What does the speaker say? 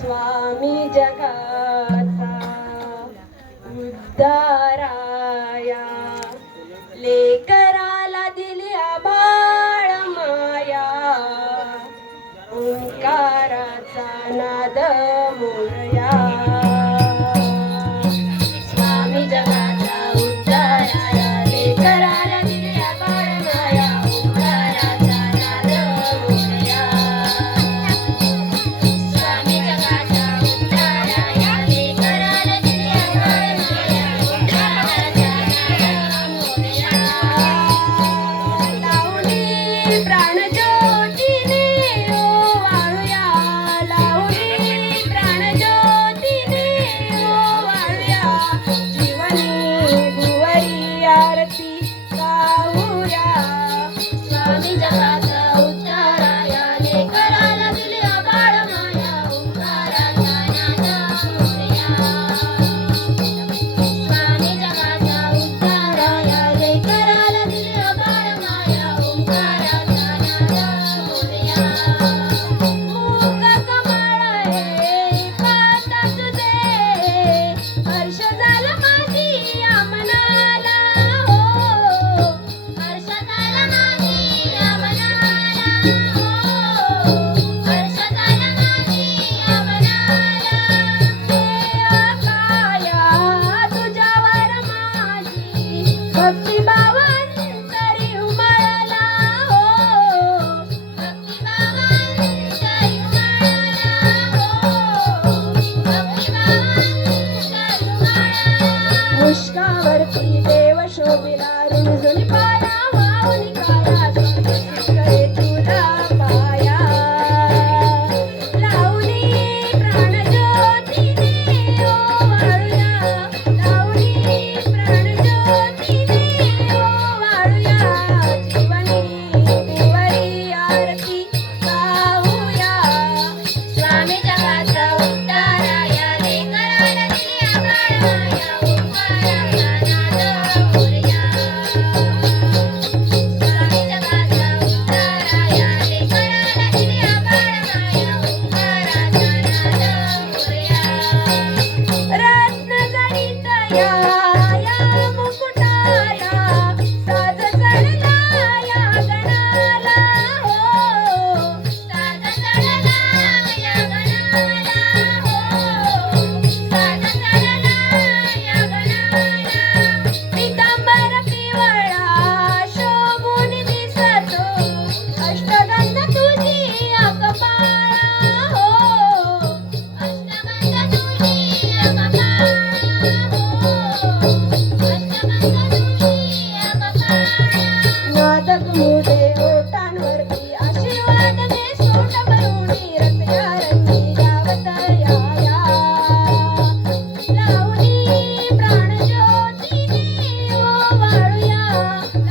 Swami Jakarta Uddha 我们 परती देव शोभिला रुजून Música